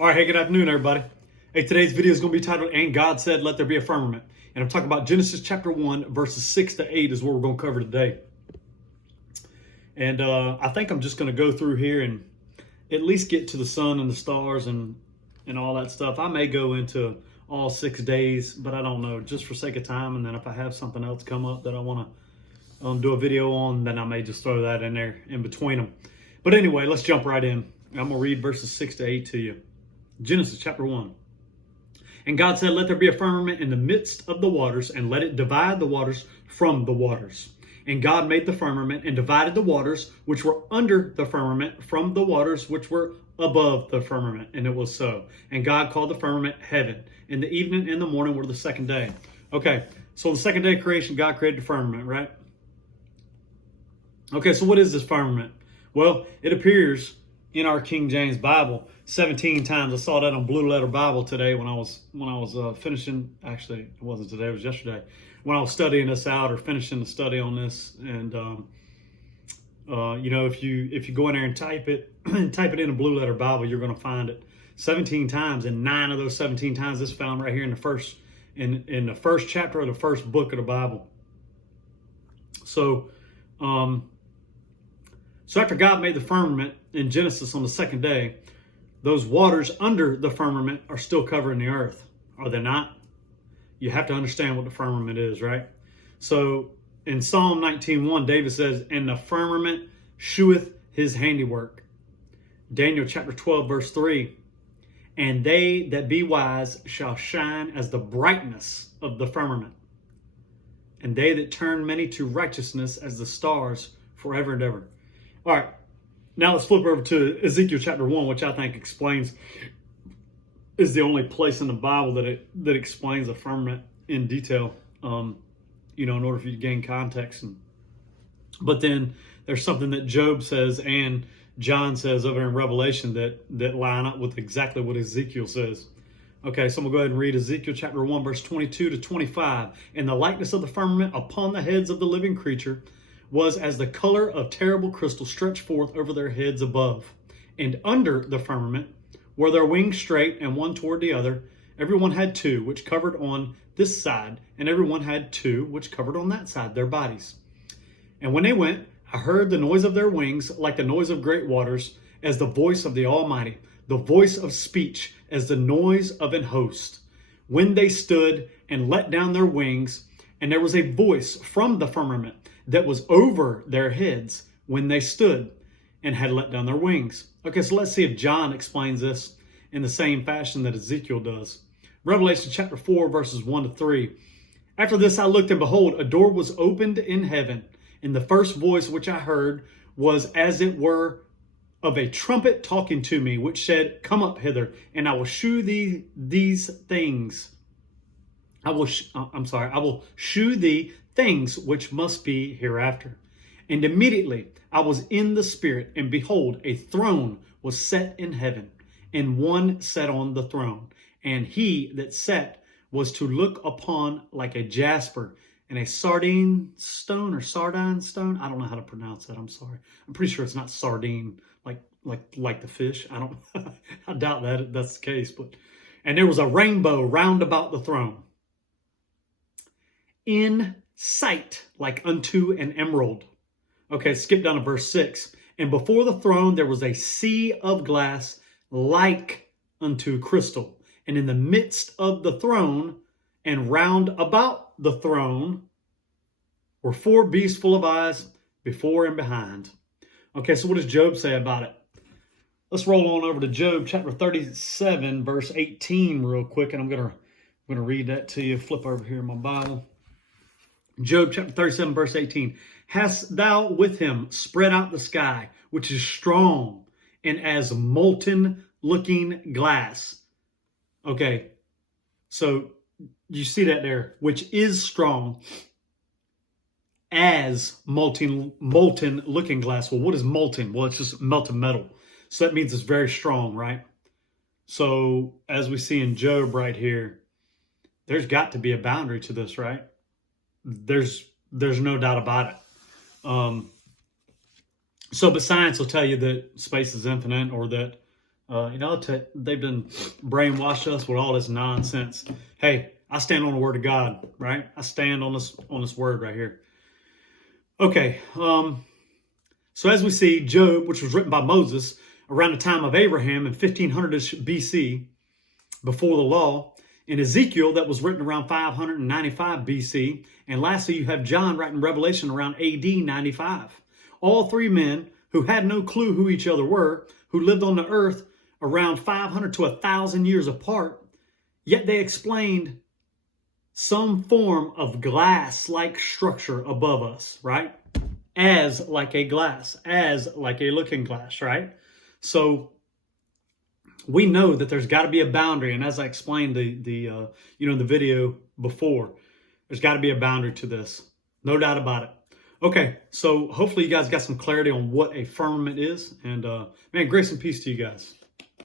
All right, hey, good afternoon, everybody. Hey, today's video is going to be titled, And God Said, Let There Be a Firmament. And I'm talking about Genesis chapter 1, verses 6 to 8 is what we're going to cover today. And I think I'm just going to go through here and at least get to the sun and the stars and all that stuff. I may go into all 6 days, but I don't know, just for sake of time. And then if I have something else come up that I want to do a video on, then I may just throw that in there in between them. But anyway, let's jump right in. I'm going to read verses 6 to 8 to you. Genesis chapter 1. And God said, Let there be a firmament in the midst of the waters, and let it divide the waters from the waters. And God made the firmament and divided the waters which were under the firmament from the waters which were above the firmament. And it was so. And God called the firmament heaven. And the evening and the morning were the second day. Okay, so the second day of creation, God created the firmament, right? Okay, so what is this firmament? Well, it appears in our King James Bible 17 times. I saw that on Blue Letter Bible today when I was finishing. Actually, it wasn't today; it was yesterday when I was studying this out or finishing the study on this. And you know, if you go in there and type it in a Blue Letter Bible, you're going to find it 17 times, and 9 of those 17 times is found right here in the first chapter of the first book of the Bible. So. So after God made the firmament in Genesis on the second day, those waters under the firmament are still covering the earth, are they not? You have to understand what the firmament is, right? So in Psalm 19:1, David says, And the firmament sheweth his handiwork. Daniel chapter 12, verse 3, And they that be wise shall shine as the brightness of the firmament, and they that turn many to righteousness as the stars forever and ever. All right, now let's flip over to Ezekiel chapter 1, which I think is the only place in the Bible that explains the firmament in detail, you know, in order for you to gain context. But then there's something that Job says and John says over in Revelation that line up with exactly what Ezekiel says. Okay, so I'm going to go ahead and read Ezekiel chapter 1, verse 22 to 25. And the likeness of the firmament upon the heads of the living creature was as the color of terrible crystal stretched forth over their heads above. And under the firmament were their wings straight, and one toward the other. Everyone had two, which covered on this side, and everyone had two, which covered on that side, their bodies. And when they went, I heard the noise of their wings, like the noise of great waters, as the voice of the Almighty, the voice of speech, as the noise of an host. When they stood and let down their wings, and there was a voice from the firmament that was over their heads when they stood and had let down their wings. Okay, so let's see if John explains this in the same fashion that Ezekiel does. Revelation chapter 4, verses 1 to 3. After this I looked, and behold, a door was opened in heaven, and the first voice which I heard was as it were of a trumpet talking to me, which said, Come up hither, and I will shew thee these things. I will shew thee things which must be hereafter. And immediately I was in the Spirit, and behold, a throne was set in heaven, and one sat on the throne. And he that sat was to look upon like a jasper and a sardine stone or sardine stone. I don't know how to pronounce that. I'm sorry. I'm pretty sure it's not sardine, like the fish. I doubt that that's the case. And there was a rainbow round about the throne, in sight like unto an emerald. Okay, skip down to verse 6. And before the throne there was a sea of glass like unto crystal. And in the midst of the throne and round about the throne were 4 beasts full of eyes before and behind. Okay, so what does Job say about it? Let's roll on over to Job chapter 37, verse 18 real quick. And I'm gonna read that to you. Flip over here in my Bible. Job chapter 37, verse 18. Hast thou with him spread out the sky, which is strong and as molten looking glass? Okay, so you see that there, which is strong as molten looking glass. Well, what is molten? Well, it's just melted metal. So that means it's very strong, right? So as we see in Job right here, there's got to be a boundary to this, right? There's no doubt about it. So, but science will tell you that space is infinite, or that They've been brainwashed us with all this nonsense. Hey, I stand on the word of God, right? I stand on this word right here. Okay, so as we see, Job, which was written by Moses around the time of Abraham in 1500 BC, before the law, and Ezekiel, that was written around 595 BC, and lastly, you have John writing Revelation around AD 95. All three men who had no clue who each other were, who lived on the earth around 500 to 1,000 years apart, yet they explained some form of glass-like structure above us, right? As like a glass, as like a looking glass, right? So we know that there's got to be a boundary, and as I explained the video before, there's got to be a boundary to this, no doubt about it. Okay, so hopefully you guys got some clarity on what a firmament is, and man, grace and peace to you guys.